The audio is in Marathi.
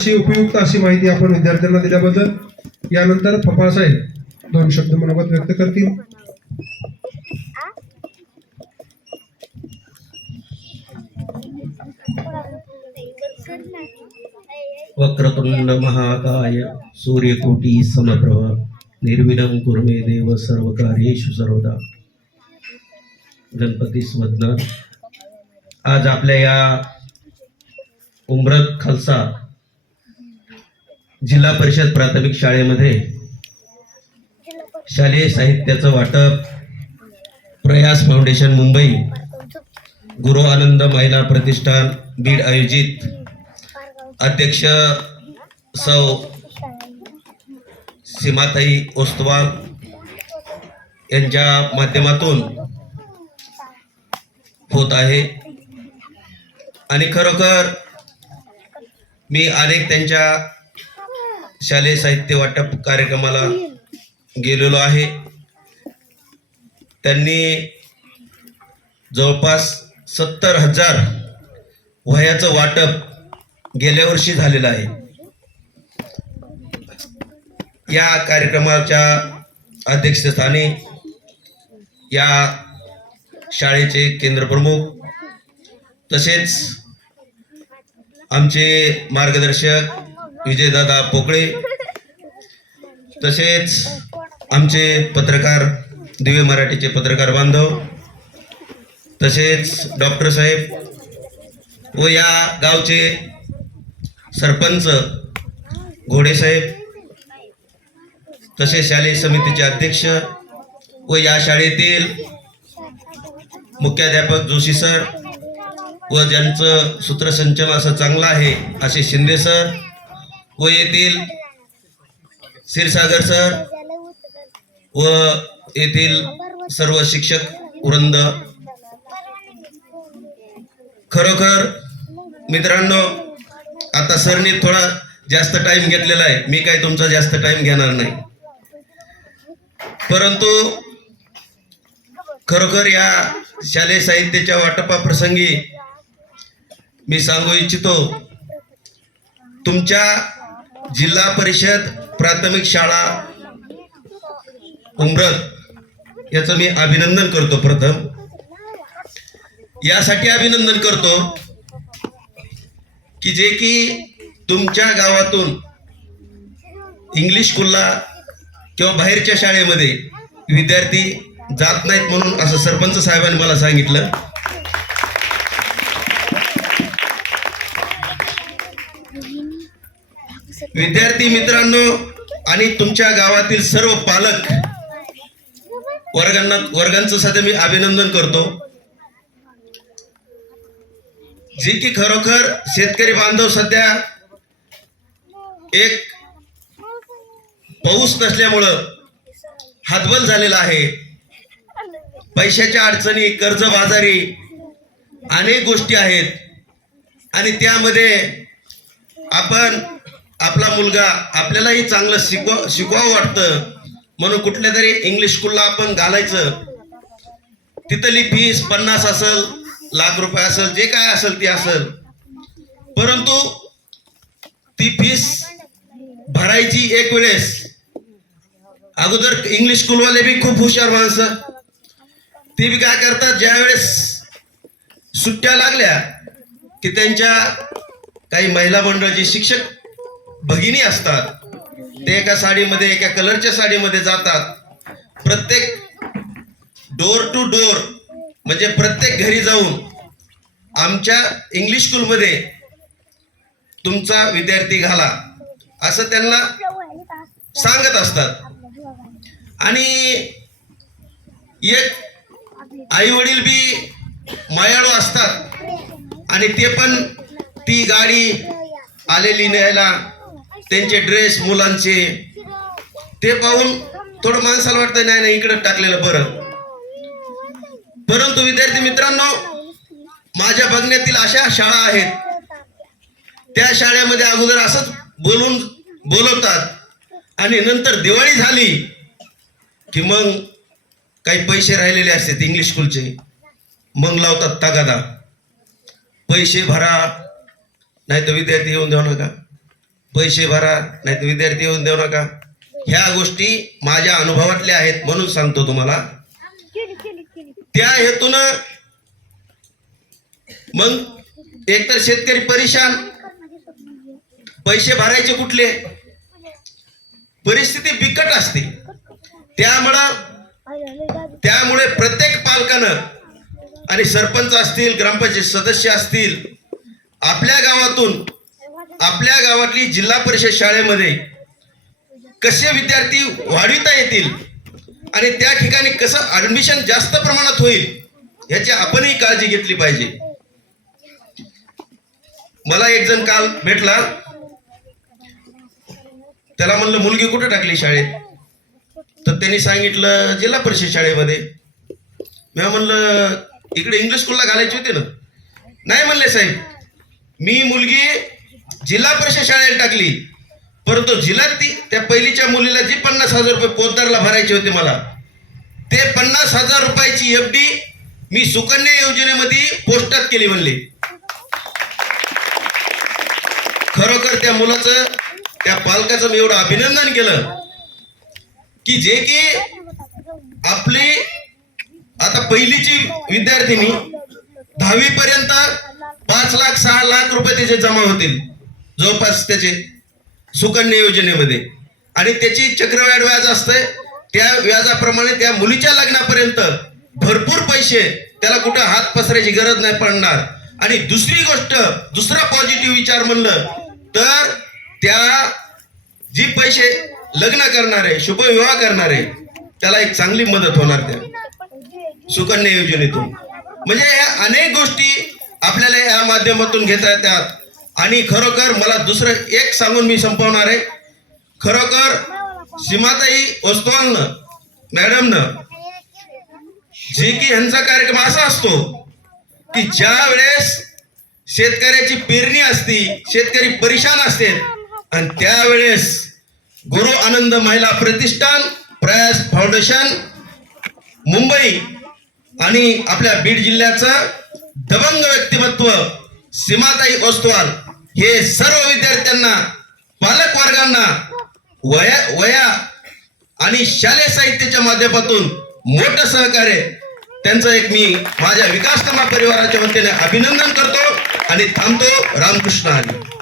अशी उपयुक्त अशी माहिती आपण विद्यार्थ्यांना दिल्याबद्दल यानंतर फपा साहेब दोन शब्द मनोगत व्यक्त करतील. वक्रतुंड महाकाय सूर्यकोटी समप्रभ निर्विघ्नं कुर्मे देव सर्वकार्येषु सर्वदा। गणपती स्वतन आज आपल्या या उमरत खालसा जिल्हा परिषद प्राथमिक शाळेमध्ये शालेय साहित्याचं वाटप प्रयास फाउंडेशन मुंबई गुरु आनंद महिला प्रतिष्ठान बीड आयोजित. अध्यक्ष सौ सीमाताई ओस्तवाल यांच्या माध्यमातून होत आहे. आणि खरोखर मी अनेक त्यांच्या शालेय साहित्य वाटप कार्यक्रमाला गेलेलो आहे. त्यांनी जवळपास सत्तर हजार वह्याचं वाटप गेल्या वर्षी झालेलं आहे. या कार्यक्रमाच्या अध्यक्षस्थानी या शाळेचे केंद्रप्रमुख तसेच आमचे मार्गदर्शक विजयदादा पोकळे. तसेच आमचे पत्रकार दिव्य मराठीचे पत्रकार बांधव. तसेच डॉक्टर साहेब व या गावचे सरपंच घोडेसाहेब तसेच शालेय समितीचे अध्यक्ष व या शाळेतील मुख्याध्यापक जोशी सर व ज्यांचं सूत्रसंचलन असं चांगलं आहे असे शिंदे सर. व येथील क्षीरसागर सर व येथील सर्व शिक्षक वृंद. खरोखर मित्रांनो आता सरनी थोडा जास्त टाइम घेतलेला आहे. मी काय तुमचा जास्त टाइम घेणार नाही. परंतु खरोखर या शालेय साहित्याच्या वाटपाप्रसंगी मी सांगू इच्छितो तुमच्या जिल्हा परिषद प्राथमिक शाळा उमरत याचं मी अभिनंदन करतो प्रथम. यासाठी अभिनंदन करतो की जे की तुमच्या गावातून इंग्लिश स्कूलला किंवा बाहेरच्या शाळेमध्ये विद्यार्थी जात नाहीत म्हणून असं सरपंच साहेबांनी मला सांगितलं. विद्यार्थी मित्रांनो आणि तुमच्या गावातील सर्व पालक वर्गांना वर्गांचं सध्या मी अभिनंदन करतो. जे की खरोखर शेतकरी बांधव सध्या एक पाऊस नसल्यामुळं हातबल झालेला आहे. पैशाच्या अडचणी कर्जबाजारी अनेक गोष्टी आहेत. आणि त्यामध्ये आपण आपला मुलगा आपल्यालाही चांगलं शिकव शिकवावं वाटतं. म्हणून कुठल्या तरी इंग्लिश स्कूलला आपण घालायचं. तिथली फीस पन्नास असेल लाख रुपये असेल जे काय असेल ती असेल. परंतु ती फीस भरायची एक वेळेस. अगोदर इंग्लिश स्कूलवाले बी खूप हुशार माणसं. ते बी काय करतात ज्या वेळेस सुट्ट्या लागल्या की त्यांच्या काही महिला मंडळाची शिक्षक भगिनी असतात. ते एका साडीमध्ये एका कलरच्या साडीमध्ये जातात. प्रत्येक डोर टू डोर म्हणजे प्रत्येक घरी जाऊन आमच्या इंग्लिश स्कूलमध्ये तुमचा विद्यार्थी घाला असं त्यांना सांगत असतात. आणि एक आई वडील बी मायाळू असतात. आणि ते पण ती गाडी आलेली न्यायला त्यांचे ड्रेस मुलांचे. ते पाहून थोडं माणसाला वाटतं नाही नाही इकडं टाकलेलं बरं. परंतु विद्यार्थी मित्रांनो माझ्या बघण्यातील अशा शाळा आहेत. त्या शाळेमध्ये अगोदर असंच बोलून बोलवतात. आणि नंतर दिवाळी झाली की मग काही पैसे राहिलेले असतात इंग्लिश स्कूलचे मग लावतात तगादा. पैसे भरा. नाही तर विद्यार्थी येऊन देऊ नका. पैसे भरा नाहीतर विद्यार्थी येऊन देऊ नका. ह्या गोष्टी माझ्या अनुभवातल्या आहेत म्हणून सांगतो तुम्हाला. त्या हेतून मग एकतर शेतकरी परेशान. पैसे भरायचे कुठले? परिस्थिती बिकट असते. त्यामुळं त्यामुळे प्रत्येक पालकानं आणि सरपंच असतील ग्रामपंचायत सदस्य असतील आपल्या गावातून आपल्या गावातली जिल्हा परिषद शाळेमध्ये कसे विद्यार्थी वाढविता येतील? आणि त्या ठिकाणी कसं ऍडमिशन जास्त प्रमाणात होईल याची आपणही काळजी घेतली पाहिजे. मला एक जण काल भेटला. त्याला म्हणलं मुलगी कुठे टाकली शाळेत? तर त्यांनी सांगितलं जिल्हा परिषद शाळेमध्ये. मी म्हणलं इकडे इंग्लिश स्कूलला घालायची होती ना? नाही म्हणले साहेब. मी मुलगी जिल्हा परिषद शाळेला टाकली. परंतु जिल्ह्यात ती त्या पहिलीच्या मुलीला जी पन्नास हजार रुपये पोतदारला भरायचे होते मला ते पन्नास हजार रुपयाची एफ डी मी सुकन्या योजनेमध्ये पोस्टात केली म्हणली. खरोखर त्या मुलाचं त्या पालकाचं मी एवढं अभिनंदन केलं. की जे की आपली आता पहिलीची विद्यार्थिनी दहावी पर्यंत पाच लाख सहा लाख रुपये त्याचे जमा होतील. जवळपास त्याचे सुकन्या योजनेमध्ये. आणि त्याची चक्रवाढ व्याज असते त्या व्याजाप्रमाणे त्या मुलीच्या लग्नापर्यंत भरपूर पैसे त्याला कुठं हात पसरायची गरज नाही पडणार. आणि दुसरी गोष्ट दुसरा पॉझिटिव्ह विचार म्हणलं तर त्या जी पैसे लग्न करणारे शुभविवाह करणारे त्याला एक चांगली मदत होणार त्या सुकन्या योजनेतून. म्हणजे या अनेक गोष्टी आपल्याला या माध्यमातून घेता येतात. आणि खरोखर मला दुसरं एक सांगून मी संपवणार आहे. खरोखर सीमाताई ओस्तवालनं मॅडमनं जे की यांचा कार्यक्रम असा असतो की ज्या वेळेस शेतकऱ्याची पेरणी असती शेतकरी परेशान असते आणि त्यावेळेस गुरु आनंद महिला प्रतिष्ठान प्रयास फाउंडेशन मुंबई आणि आपल्या बीड जिल्ह्याचं दबंग व्यक्तिमत्व सीमाताई ओस्तवाल हे सर्व विद्यार्थ्यांना पालक वर्गांना वया वया आणि शालेय साहित्याच्या माध्यमातून मोठं सहकार्य. त्यांचं एक मी माझ्या विकासकामा परिवाराच्या वतीने अभिनंदन करतो आणि थांबतो रामकृष्ण हरी.